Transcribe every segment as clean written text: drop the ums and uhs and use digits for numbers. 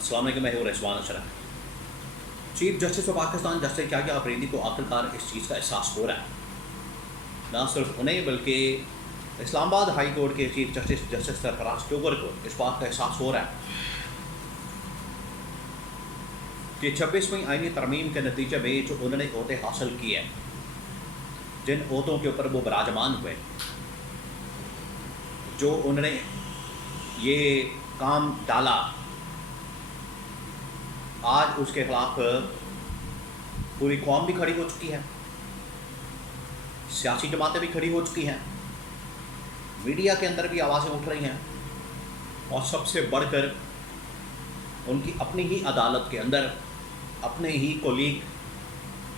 السلام علیکم، میں ہوں Rizwan Ashraf. Chief justice of Pakistan justice Yahya Afridi کو آخرکار اس چیز کا احساس ہو رہا ہے، نہ صرف انہیں بلکہ اسلام آباد ہائی کورٹ کے چیف جسٹس جسٹس سرفراز ڈوگر کو اس بات کا احساس ہو رہا ہے کہ 26ویں آئینی ترمیم کے نتیجے میں جو انہوں نے عہدے حاصل کیے، جن عہدوں کے اوپر وہ براجمان ہوئے، جو انہوں نے یہ کام ڈالا، آج اس کے خلاف پوری قوم بھی کھڑی ہو چکی ہے، سیاسی جماعتیں بھی کھڑی ہو چکی ہیں، میڈیا کے اندر بھی آوازیں اٹھ رہی ہیں، اور سب سے بڑھ کر ان کی اپنی ہی عدالت کے اندر اپنے ہی کولیگ،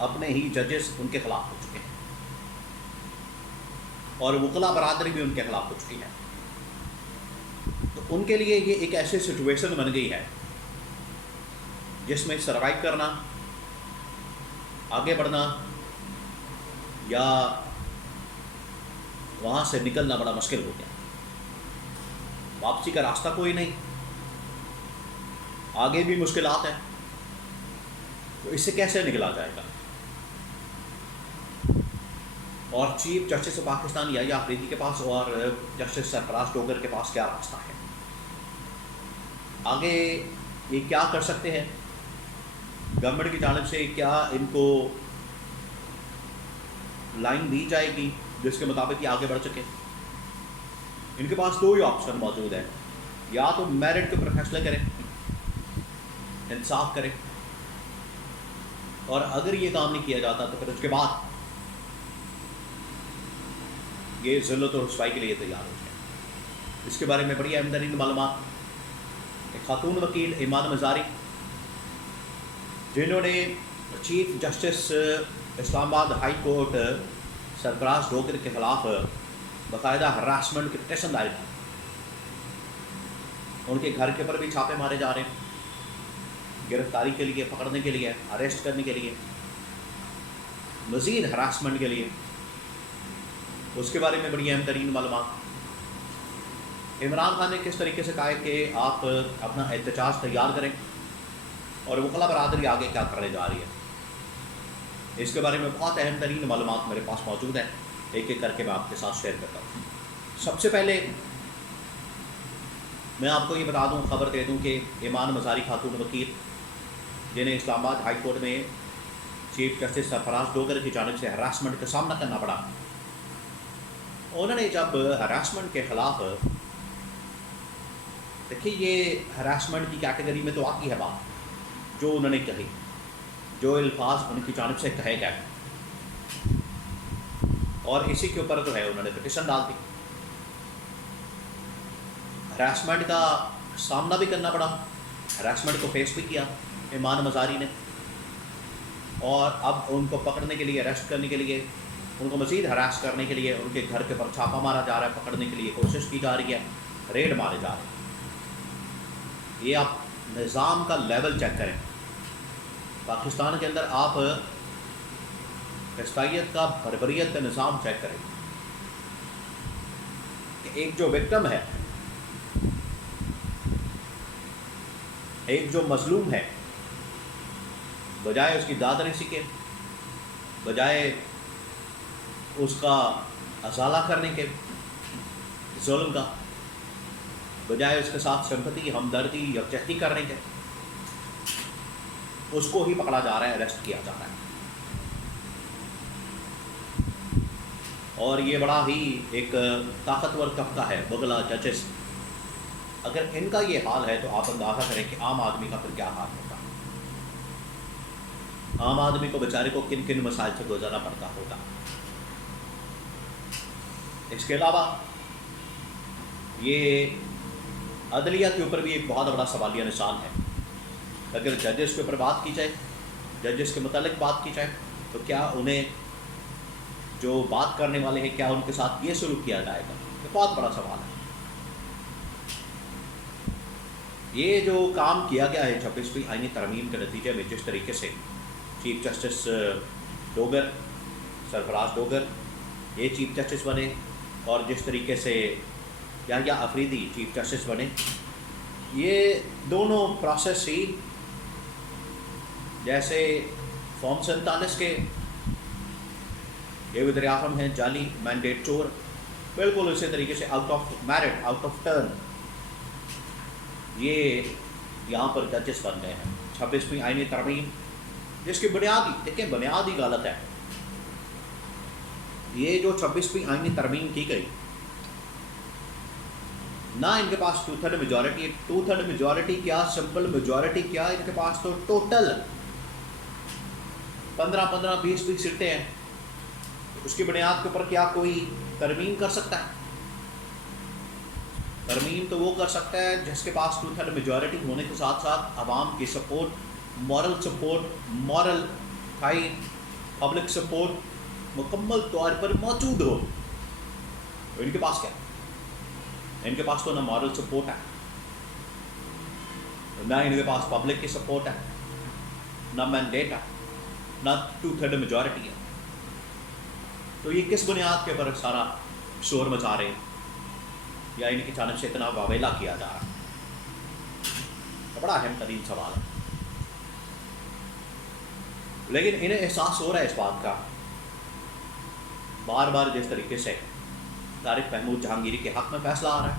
اپنے ہی ججز ان کے خلاف ہو چکے ہیں، اور وکلاء برادری بھی ان کے خلاف ہو چکی ہے۔ تو ان کے لیے یہ ایک ایسی سچویشن بن گئی ہے جس میں سروائیو کرنا، آگے بڑھنا یا وہاں سے نکلنا بڑا مشکل ہو گیا۔ واپسی کا راستہ کوئی نہیں، آگے بھی مشکلات ہیں، تو اس سے کیسے نکلا جائے گا؟ اور چیف جسٹس آف پاکستان یحییٰ آفریدی کے پاس اور جسٹس سرفراز ڈوگر کے پاس کیا راستہ ہے؟ آگے یہ کیا کر سکتے ہیں؟ گورنمنٹ کی جانب سے کیا ان کو لائن دی جائے گی جس کے مطابق یہ آگے بڑھ سکے؟ ان کے پاس دو ہی آپشن موجود ہیں، یا تو میرٹ کے اوپر فیصلے کریں، انصاف کریں، اور اگر یہ کام نہیں کیا جاتا تو پھر اس کے بعد یہ ذلت اور رسوائی کے لیے تیار ہو جائے۔ اس کے بارے میں بڑی اہم ترین معلومات ایک خاتون وکیل ایمان مزاری، جنہوں نے چیف جسٹس اسلام آباد ہائی کورٹ سرفراز ڈوگر کے خلاف باقاعدہ ہراسمنٹ کی پٹیشن دائر کی، ان کے گھر کے اوپر بھی چھاپے مارے جا رہے ہیں، گرفتاری کے لیے، پکڑنے کے لیے، اریسٹ کرنے کے لیے، مزید ہراسمنٹ کے لیے۔ اس کے بارے میں بڑی اہم ترین معلومات۔ عمران خان نے کس طریقے سے کہا ہے کہ آپ اپنا احتجاج تیار کریں، اور وکلاء برادری آگے کیا کرنے جا رہی ہے، اس کے بارے میں بہت اہم ترین معلومات میرے پاس موجود ہیں، ایک ایک کر کے میں آپ کے ساتھ شیئر کرتا ہوں۔ سب سے پہلے میں آپ کو یہ بتا دوں، خبر دے دوں کہ ایمان مزاری خاتون وکیل، جنہیں اسلام آباد ہائی کورٹ میں چیف جسٹس سرفراز ڈوگر کی جانب سے ہراسمنٹ کا سامنا کرنا پڑا، انہوں نے جب ہراسمنٹ کے خلاف، دیکھیے یہ ہراسمنٹ کی کیٹیگری میں تو آتی ہے بات، جو انہوں نے کہی، جو الفاظ ان کی جانب سے کہے گئے، اور اسی کے اوپر جو ہے انہوں نے پٹیشن ڈال دی۔ ہراسمنٹ کا سامنا بھی کرنا پڑا، ہراسمنٹ کو فیس بھی کیا ایمان مزاری نے، اور اب ان کو پکڑنے کے لیے، اریسٹ کرنے کے لیے، ان کو مزید ہراس کرنے کے لیے ان کے گھر کے پر چھاپا مارا جا رہا ہے، پکڑنے کے لیے کوشش کی جا رہی ہے، ریڈ مارے جا رہے ہیں۔ یہ آپ نظام کا لیول چیک کریں، پاکستان کے اندر آپ عیسائیت کا، بربریت کا نظام چیک کریں کہ ایک جو وکٹم ہے، ایک جو مظلوم ہے، بجائے اس کی داد رسی کے، بجائے اس کا ازالہ کرنے کے ظلم کا، بجائے اس کے ساتھ سمپتی، ہمدردی، یکجہتی کرنے کے، اس کو ہی پکڑا جا رہا ہے، اریسٹ کیا جا رہا ہے۔ اور یہ بڑا ہی ایک طاقتور طبقہ ہے بغلا ججز، اگر ان کا یہ حال ہے تو آپ اندازہ کریں کہ عام آدمی کا پھر کیا حال ہوگا، عام آدمی کو بیچارے کو کن کن مسائل سے گزرنا پڑتا ہوگا۔ اس کے علاوہ یہ عدلیہ کے اوپر بھی ایک بہت بڑا سوالیہ نشان ہے۔ اگر ججز کے اوپر بات کی جائے، ججز کے متعلق بات کی جائے، تو کیا انہیں جو بات کرنے والے ہیں، کیا ان کے ساتھ یہ سلوک کیا جائے گا؟ یہ بہت بڑا سوال ہے۔ یہ جو کام کیا گیا ہے 26ویں آئینی ترمیم کے نتیجے میں، جس طریقے سے چیف جسٹس ڈوگر، سرفراز ڈوگر یہ چیف جسٹس بنے، اور جس طریقے سے یحییٰ آفریدی چیف جسٹس بنے، یہ دونوں پروسیس ہی جیسے فارم 47 کے یہ وزیر اعظم ہیں جعلی مینڈیٹ چور، بالکل اسی طریقے سے out of merit, out of turn یہ یہاں پر ججز بن گئے ہیں۔ 26ویں آئینی ترمیم جس کی بنیادی غلط ہے، یہ جو 26ویں آئینی ترمیم کی گئی، نہ ان کے پاس 2/3 میجورٹی، 2/3 میجورٹی کیا، سمپل میجورٹی کیا، ان کے پاس تو ٹوٹل 15 20 سیٹیں ہیں۔ اس کی بنیاد کے اوپر کیا کوئی ترمیم کر سکتا ہے؟ ترمیم تو وہ کر سکتا ہے جس کے پاس 2/3 میجورٹی ہونے کے ساتھ ساتھ عوام کی سپورٹ، مورل پبلک سپورٹ مکمل طور پر موجود ہو۔ ان کے پاس کیا؟ ان کے پاس تو نہ مورل سپورٹ ہے، نہ ان کے پاس پبلک کی سپورٹ ہے، نہ مینڈیٹ ہے، نہ 2/3 میجورٹی ہے۔ تو یہ کس بنیاد کے اوپر سارا شور مچا رہے ہیں یا ان کی جانب سے اتنا واویلا کیا جا رہا ہے؟ بڑا اہم ترین سوال ہے۔ لیکن انہیں احساس ہو رہا ہے اس بات کا، بار بار جس طریقے سے طارق محمود جہانگیری کے حق میں فیصلہ آ رہا ہے،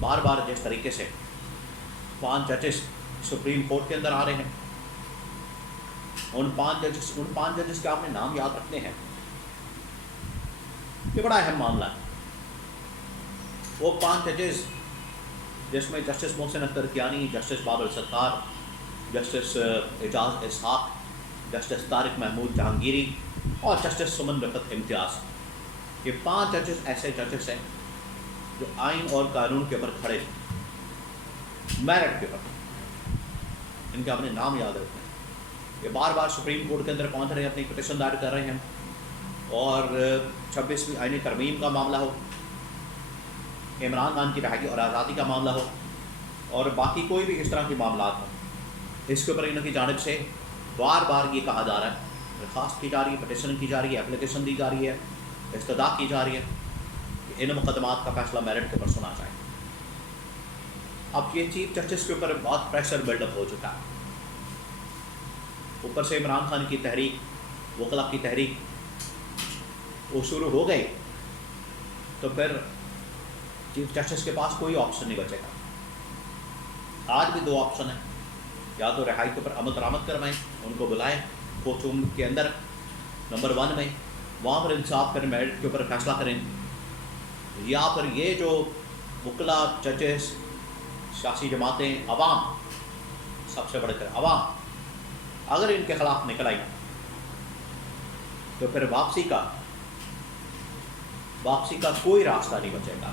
بار بار جس طریقے سے 5 ججز سپریم کورٹ کے اندر آ رہے ہیں، ان 5 ججز کے آپ نے نام یاد رکھنے ہیں، یہ بڑا اہم معاملہ ہے۔ وہ 5 ججز جس میں جسٹس محسن اختر کیانی، جسٹس بابر ستار، جسٹس اعجاز اسحاق، جسٹس طارق محمود جہانگیری اور جسٹس سمن رفت امتیاز، یہ 5 ججز ایسے ججز ہیں جو آئین اور قانون کے اوپر کھڑے ہیں، میرٹ کے اوپر، ان کے اپنے نام یاد رکھیں۔ یہ بار بار سپریم کورٹ کے اندر پہنچ رہے ہیں، اپنی پٹیشن دائر کر رہے ہیں، اور 26ویں آئینی ترمیم کا معاملہ ہو، عمران خان کی رہائی اور آزادی کا معاملہ ہو، اور باقی کوئی بھی اس طرح کے معاملات ہوں، اس کے اوپر ان کی جانب سے بار بار یہ کہا جا رہا ہے، درخواست کی جا رہی ہے، پٹیشن کی جا رہی ہے، اپلیکیشن دی جا رہی ہے، استدعا کی جا رہی ہے کہ ان مقدمات کا فیصلہ میرٹ کے اوپر سنا جائے۔ اب یہ چیف جسٹس کے اوپر بہت پریشر بلڈ اپ ہو چکا ہے، اوپر سے عمران خان کی تحریک، وکلا کی تحریک وہ شروع ہو گئی، تو پھر چیف جسٹس کے پاس کوئی آپشن نہیں بچے گا۔ آج بھی 2 آپشن ہیں، یا تو رہائی کے اوپر عمل درآمد کروائیں، ان کو بلائیں کورٹ روم کے اندر نمبر 1 میں، وہاں پر انصاف کریں، میرٹ کے اوپر فیصلہ کریں، یا پھر یہ جو وکلا، ججز، سیاسی جماعتیں، عوام، سب سے بڑھ کر عوام اگر ان کے خلاف نکل آئی تو پھر واپسی کا کوئی راستہ نہیں بچے گا۔